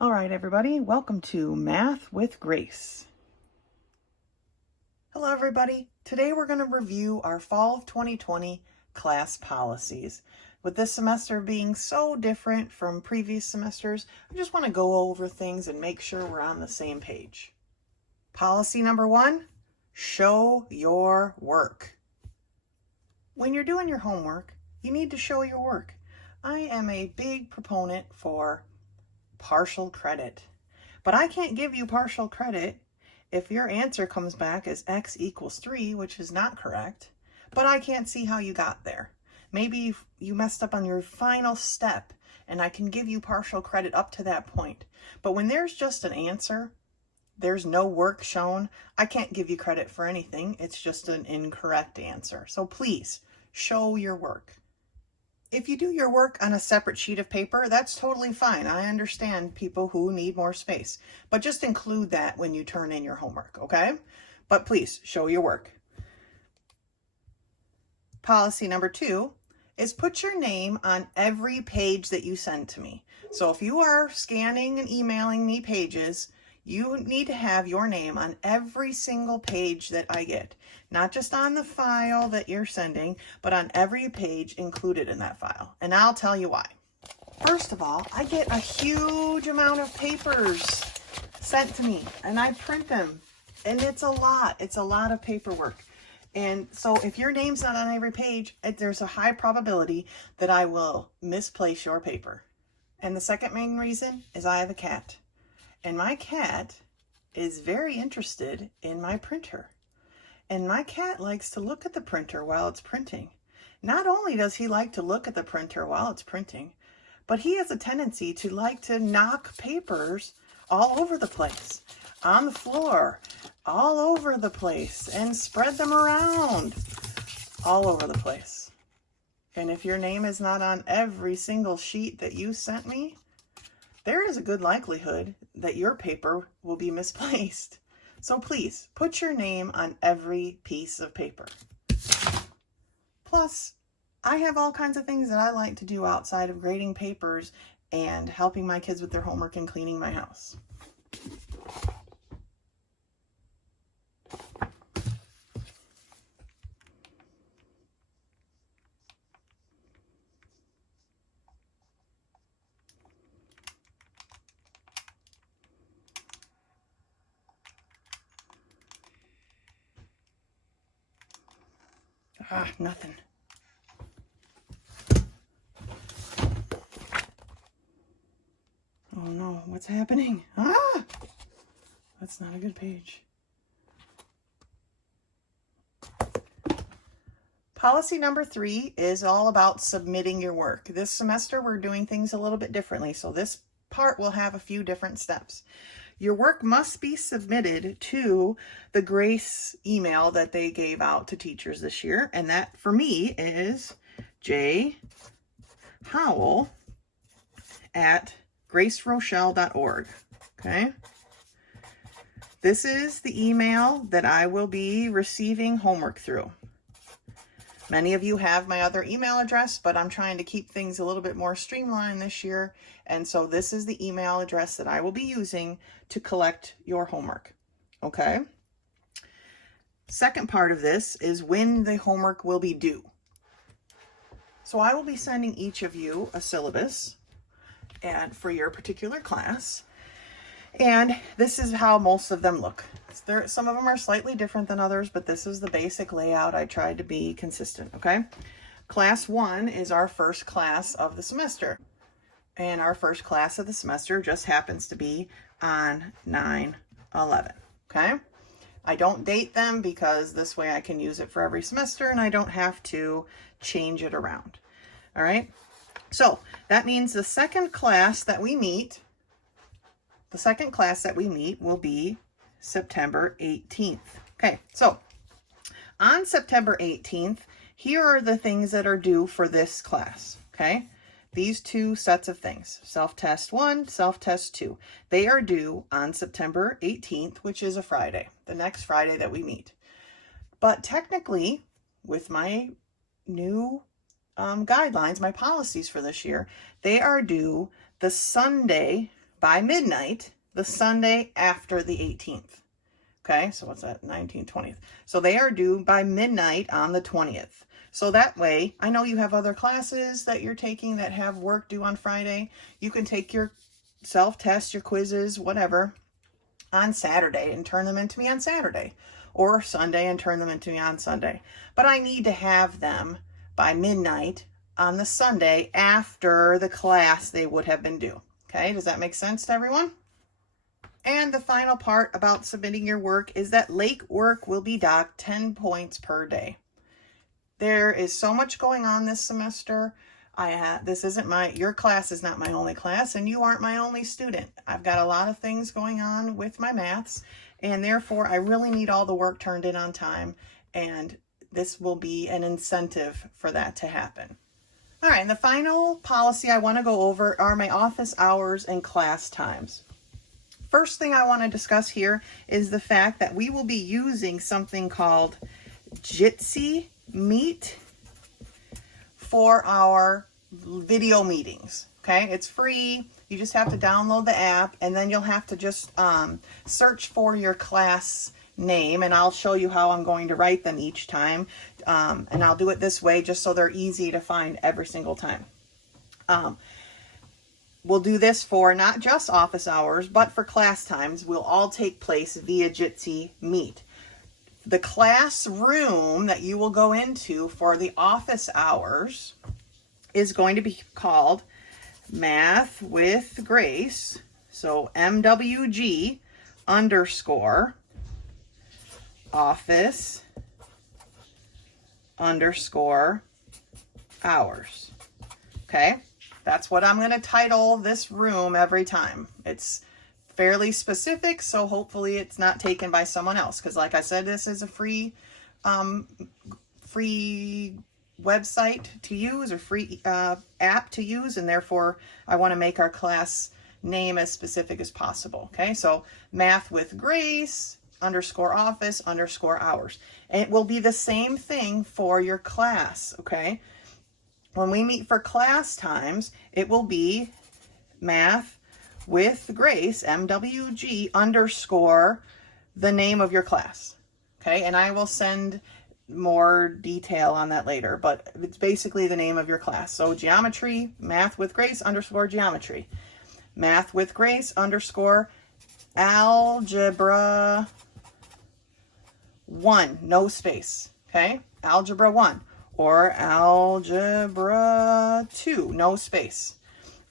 All right, everybody, welcome to Math with Grace. Hello, everybody. Today we're going to review our fall of 2020 class policies. With this semester being so different from previous semesters, I just want to go over things and make sure we're on the same page. Policy number 1, show your work. When you're doing your homework, you need to show your work. I am a big proponent for partial credit, but I can't give you partial credit if your answer comes back as x equals 3, which is not correct, but I can't see how you got there. Maybe you messed up on your final step and I can give you partial credit up to that point. But when there's just an answer, there's no work shown, I can't give you credit for anything. It's just an incorrect answer. So please show your work. If you do your work on a separate sheet of paper, that's totally fine. I understand people who need more space, but just include that when you turn in your homework, okay? But please show your work. Policy number 2 is put your name on every page that you send to me. So if you are scanning and emailing me pages, you need to have your name on every single page that I get. Not just on the file that you're sending, but on every page included in that file. And I'll tell you why. First of all, I get a huge amount of papers sent to me and I print them. And it's a lot. It's a lot of paperwork. And so if your name's not on every page, there's a high probability that I will misplace your paper. And the second main reason is I have a cat. And my cat is very interested in my printer. And my cat likes to look at the printer while it's printing. Not only does he like to look at the printer while it's printing, but he has a tendency to like to knock papers all over the place, on the floor, all over the place, and spread them around all over the place. And if your name is not on every single sheet that you sent me, there is a good likelihood that your paper will be misplaced. So please put your name on every piece of paper. Plus, I have all kinds of things that I like to do outside of grading papers and helping my kids with their homework and cleaning my house. Nothing. Oh no, what's happening? That's not a good page. Policy number 3 is all about submitting your work. This semester we're doing things a little bit differently, so this part will have a few different steps. Your work must be submitted to the Grace email that they gave out to teachers this year, and that for me is jhowell@gracerochelle.org. Okay? This is the email that I will be receiving homework through. Many of you have my other email address, but I'm trying to keep things a little bit more streamlined this year. And so this is the email address that I will be using to collect your homework. Okay? Second part of this is when the homework will be due. So I will be sending each of you a syllabus and for your particular class. And this is how most of them look. Some of them are slightly different than others, but this is the basic layout. I tried to be consistent, okay? Class 1 is our first class of the semester. And our first class of the semester just happens to be on 9/11, okay? I don't date them because this way I can use it for every semester and I don't have to change it around, all right? So that means the second class that we meet will be September 18th. Okay, so on September 18th, here are the things that are due for this class, okay? These two sets of things, self-test 1, self-test 2. They are due on September 18th, which is a Friday, the next Friday that we meet. But technically, with my new guidelines, my policies for this year, they are due the Sunday by midnight the Sunday after the 18th. Okay, so what's that? 19th, 20th. So they are due by midnight on the 20th. So that way, I know you have other classes that you're taking that have work due on Friday. You can take your self-test, your quizzes, whatever, on Saturday and turn them into me on Saturday, or Sunday and turn them into me on Sunday. But I need to have them by midnight on the Sunday after the class they would have been due. Okay, does that make sense to everyone? And the final part about submitting your work is that late work will be docked 10 points per day. There is so much going on this semester. Your class is not my only class, and you aren't my only student. I've got a lot of things going on with my maths, and therefore I really need all the work turned in on time, and this will be an incentive for that to happen. All right, and the final policy I want to go over are my office hours and class times. First thing I want to discuss here is the fact that we will be using something called Jitsi Meet for our video meetings. Okay, it's free. You just have to download the app, and then you'll have to just search for your class name, and I'll show you how I'm going to write them each time. And I'll do it this way just so they're easy to find every single time. We'll do this for not just office hours, but for class times. Will all take place via Jitsi Meet. The classroom that you will go into for the office hours is going to be called Math with Grace. So MWG _ office _ hours. Okay, that's what I'm going to title this room every time. It's fairly specific, so hopefully it's not taken by someone else, because like I said, this is a free website to use, or free app to use, and therefore I want to make our class name as specific as possible. Okay, so Math with Grace _ office _ hours, and it will be the same thing for your class. Okay, when we meet for class times, it will be Math with Grace, MWG _ the name of your class. Okay, and I will send more detail on that later, but it's basically the name of your class. So geometry, Math with Grace _ geometry. Math with Grace _ algebra 1, no space. Okay, algebra 1 or algebra 2, no space.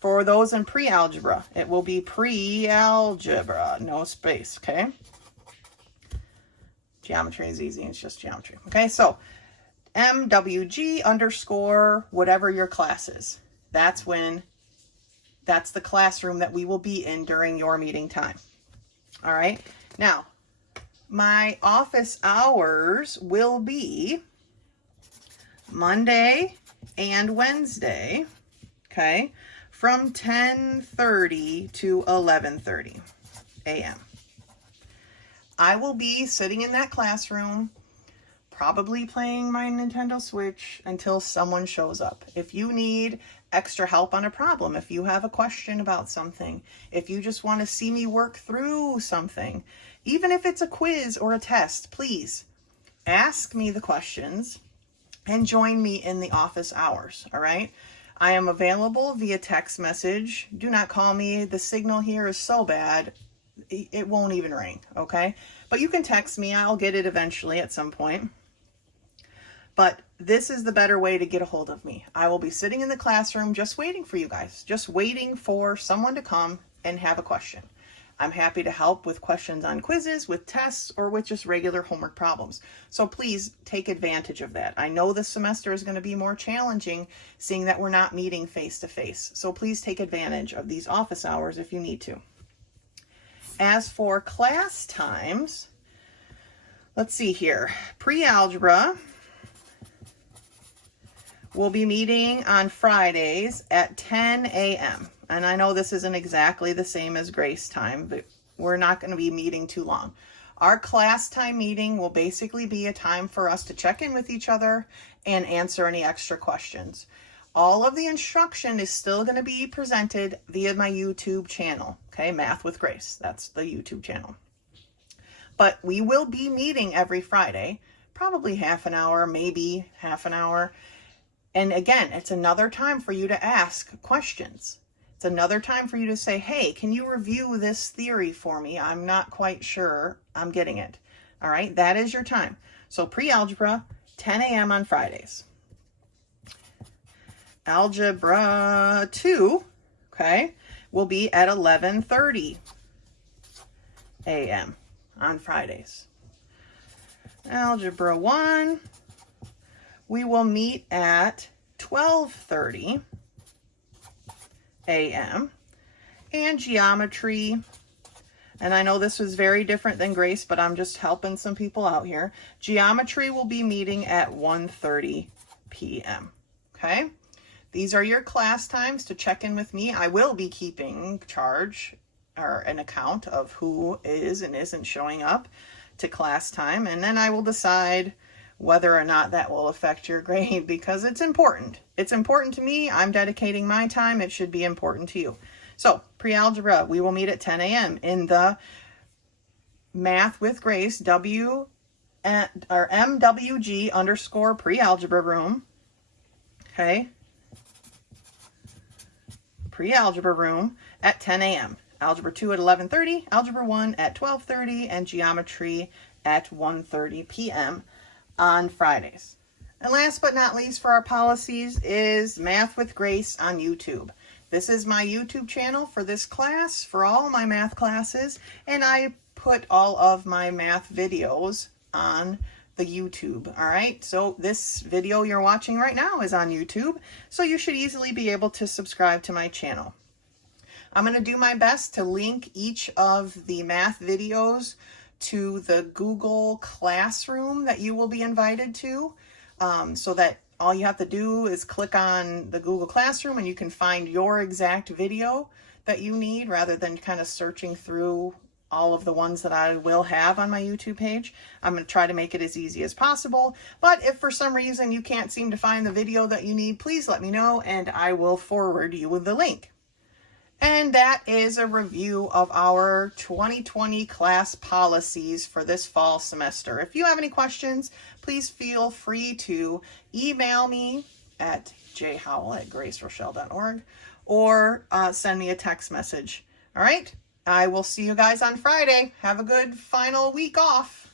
For those in pre-algebra, it will be pre-algebra, no space. Okay, geometry is easy, it's just geometry. Okay, so MWG _ whatever your class is. That's the classroom that we will be in during your meeting time. All right, now my office hours will be Monday and Wednesday, okay, from 10:30 to 11:30 a.m. I will be sitting in that classroom, probably playing my Nintendo Switch until someone shows up. If you need extra help on a problem, if you have a question about something, if you just want to see me work through something, even if it's a quiz or a test, please ask me the questions and join me in the office hours. All right, I am available via text message. Do not call me. The signal here is so bad it won't even ring. Okay, but you can text me. I'll get it eventually at some point. But this is the better way to get a hold of me. I will be sitting in the classroom just waiting for you guys, just waiting for someone to come and have a question. I'm happy to help with questions on quizzes, with tests, or with just regular homework problems. So please take advantage of that. I know this semester is going to be more challenging, seeing that we're not meeting face-to-face. So please take advantage of these office hours if you need to. As for class times, let's see here. Pre-algebra we'll be meeting on Fridays at 10 a.m. And I know this isn't exactly the same as Grace time, but we're not going to be meeting too long. Our class time meeting will basically be a time for us to check in with each other and answer any extra questions. All of the instruction is still going to be presented via my YouTube channel. Okay, Math with Grace. That's the YouTube channel. But we will be meeting every Friday, probably half an hour, maybe half an hour. And again, it's another time for you to ask questions. It's another time for you to say, hey, can you review this theory for me? I'm not quite sure I'm getting it. All right, that is your time. So pre-algebra, 10 a.m. on Fridays. Algebra 2, okay, will be at 11:30 a.m. on Fridays. Algebra 1, we will meet at 12:30 a.m. And geometry, and I know this was very different than Grace, but I'm just helping some people out here. Geometry will be meeting at 1:30 p.m. Okay? These are your class times to check in with me. I will be keeping charge or an account of who is and isn't showing up to class time, and then I will decide whether or not that will affect your grade, because it's important. It's important to me. I'm dedicating my time. It should be important to you. So pre-algebra, we will meet at 10 a.m. in the Math with Grace MWG _ pre-algebra room. Okay. Pre-algebra room at 10 a.m. Algebra 2 at 11:30, Algebra 1 at 12:30, and Geometry at 1:30 p.m. on Fridays. And last but not least for our policies is Math with Grace on YouTube. This is my YouTube channel for this class, for all my math classes, and I put all of my math videos on the YouTube. All right, so this video you're watching right now is on YouTube, so you should easily be able to subscribe to my channel. I'm going to do my best to link each of the math videos to the Google Classroom that you will be invited to, so that all you have to do is click on the Google Classroom and you can find your exact video that you need, rather than kind of searching through all of the ones that I will have on my YouTube page. I'm going to try to make it as easy as possible, but if for some reason you can't seem to find the video that you need, please let me know and I will forward you with the link. And that is a review of our 2020 class policies for this fall semester. If you have any questions, please feel free to email me at jhowell@gracerochelle.org or send me a text message. All right, I will see you guys on Friday. Have a good final week off.